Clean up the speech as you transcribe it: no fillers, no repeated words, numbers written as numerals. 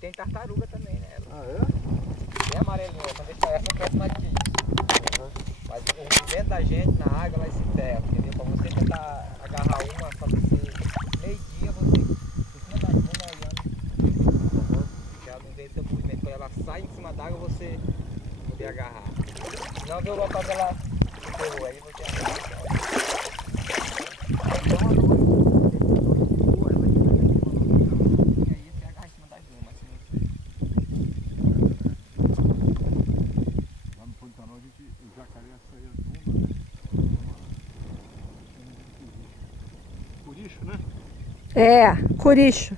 tem tartaruga também, né? Ah, é? Tem amarelinha, quando essa erva cresce mais que isso. Mas o vento da gente na água, ela se enterra, entendeu? Pra você tentar agarrar uma, pra você meio-dia, você em cima da duna olhando. Que ela não vê seu movimento. Quando ela sai em cima da água, você poder agarrar. Não vê o local que ela ferrou, aí você agarra. O jacaré saía bomba, né? Curicho, né? É, curicho.